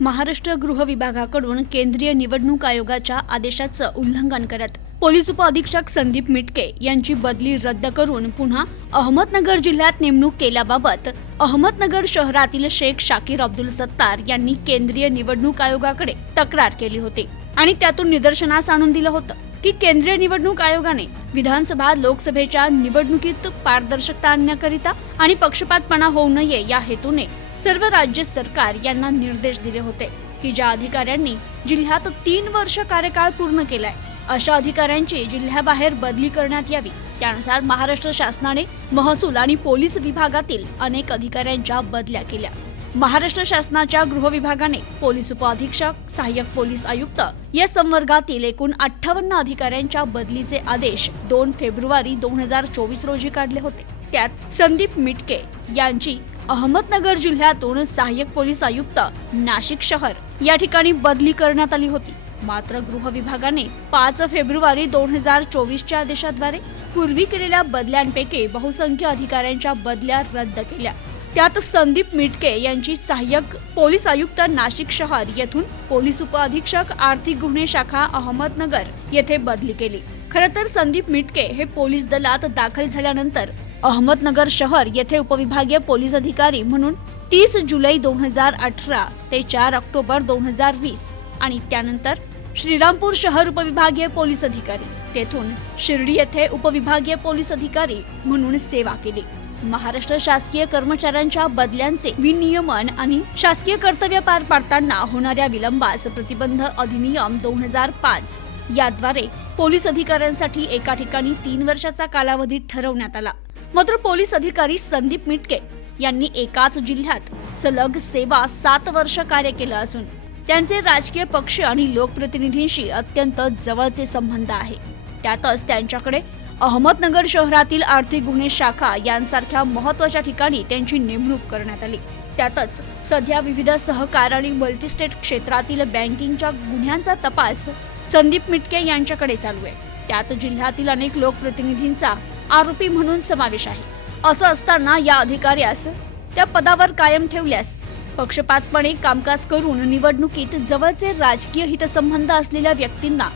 महाराष्ट्र गृह विभागाकडून केंद्रीय निवडणूक आयोगाच्या आदेशाचं उल्लंघन करत पोलीस उपअधीक्षक संदीप मिटके यांची बदली रद्द करून पुन्हा अहमदनगर जिल्ह्यात नेमणूक केल्याबाबत अहमदनगर शहरातील शेख शाकीर अब्दुल सत्तार यांनी केंद्रीय निवडणूक आयोगाकडे तक्रार केली होती. आणि त्यातून निदर्शनास आणून दिलं होतं की केंद्रीय निवडणूक आयोगाने विधानसभा लोकसभेच्या निवडणुकीत पारदर्शकता आणण्याकरिता आणि पक्षपातपणा होऊ नये या हेतूने सर्व राज्य सरकार यांना निर्देश दिले होते. की ज्या अधिकाऱ्यांनी जिल्ह्यात तीन वर्ष कार्यकाळ पूर्ण केलाय अशा अधिकाऱ्यांची जिल्ह्याबाहेर बदली करण्यात यावी. त्यानुसार महाराष्ट्र शासनाने महसूल आणि पोलीस विभागातील अनेक अधिकाऱ्यांच्या बदल्या केल्या. महाराष्ट्र शासनाच्या गृह विभागाने पोलीस उपअधीक्षक सहाय्यक पोलीस आयुक्त या संवर्गातील एकूण अठ्ठावन्न अधिकाऱ्यांच्या बदलीचे आदेश दोन फेब्रुवारी दोन हजार चोवीस रोजी काढले होते. त्यात संदीप मिटके यांची अहमदनगर जिल्ह्यातून सहाय्यक पोलीस आयुक्त नाशिक शहर या ठिकाणी बदली करण्यात आली होती. मात्र गृह विभागाने पाच फेब्रुवारी दोन हजार चोवीसच्या आदेशाद्वारे पूर्वी केलेल्या बदल्यांपैकी बहुसंख्य अधिकाऱ्यांच्या बदल्या रद्द केल्या. त्यात संदीप मिटके यांची सहाय्यक पोलीस आयुक्त नाशिक शहर येथून पोलीस उपअधीक्षक आर्थिक गुन्हे शाखा अहमदनगर येथे बदली केली. खरं तर संदीप मिटके हे पोलीस दलात दाखल झाल्यानंतर अहमदनगर शहर येथे उपविभागीय पोलीस अधिकारी म्हणून तीस जुलै दोन हजार अठरा ते चार ऑक्टोबर दोन हजार वीस आणि त्यानंतर श्रीरामपूर शहर उपविभागीय पोलीस अधिकारी. तेथून शिर्डी येथे उपविभागीय पोलीस अधिकारी म्हणून सेवा केली. महाराष्ट्र शासकीय कर्मचाऱ्यांच्या बदल्यांचे विनियमन आणि शासकीय कर्तव्य पार पाडताना होणाऱ्या विलंबास प्रतिबंध अधिनियम दोन हजार पाच याद्वारे पोलीस अधिकाऱ्यांसाठी एका ठिकाणी तीन वर्षाचा कालावधी ठरवण्यात आला. मात्र पोलीस अधिकारी संदीप मिटके यांनी एकाच जिल्ह्यात सलग सेवा सात वर्ष कार्य केलं असून त्यांचे राजकीय पक्ष आणि लोकप्रतिनिधींशी अत्यंत जवळचे संबंध आहे. त्यातच त्यांच्याकडे अहमदनगर शहरातील आर्थिक गुन्हे शाखा यांसारख्या महत्त्वाच्या ठिकाणी त्यांची नेमणूक करण्यात आली. त्यातच सध्या विविध सहकार आणि मल्टीस्टेट क्षेत्रातील बँकिंगच्या गुन्ह्यांचा तपास संदीप मिटके यांच्याकडे चालू आहे. त्यात जिल्ह्यातील अनेक लोकप्रतिनिधींचा आरोपी म्हणून समावेश आहे. असं असताना या अधिकाऱ्यास त्या पदावर कायम ठेवल्यास पक्षपातपणे कामकाज करून निवडणुकीत जवळचे राजकीय हितसंबंध असलेल्या व्यक्तींना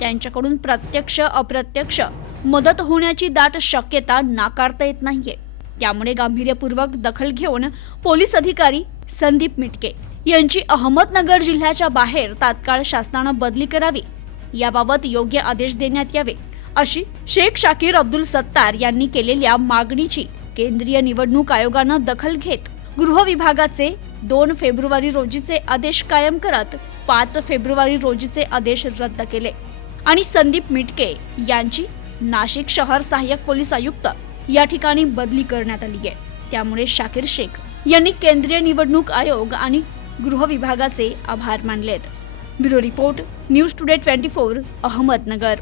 त्यांच्याकडून प्रत्यक्ष अप्रत्यक्ष मदत होण्याची दाट शक्यता नाकारता येत नाहीये. त्यामुळे गांभीर्यपूर्वक दखल घेऊन पोलीस अधिकारी संदीप मिटके यांची अहमदनगर जिल्ह्याच्या बाहेर तात्काळ शासनानं बदली करावी. याबाबत योग्य आदेश देण्यात यावे. अशी शेख शाकीर अब्दुल सत्तार यांनी केलेल्या मागणीची केंद्रीय निवडणूक आयोगानं दखल घेत गृह विभागाचे दोन फेब्रुवारी रोजीचे आदेश कायम करत पाच फेब्रुवारी रोजीचे आदेश रद्द केले. आणि संदीप मिटके यांची नाशिक शहर सहाय्यक पोलीस आयुक्त या ठिकाणी बदली करण्यात आली आहे. त्यामुळे शाकीर शेख यांनी केंद्रीय निवडणूक आयोग आणि गृह विभागाचे आभार मानलेत. Bureau report news today twenty four Ahmednagar.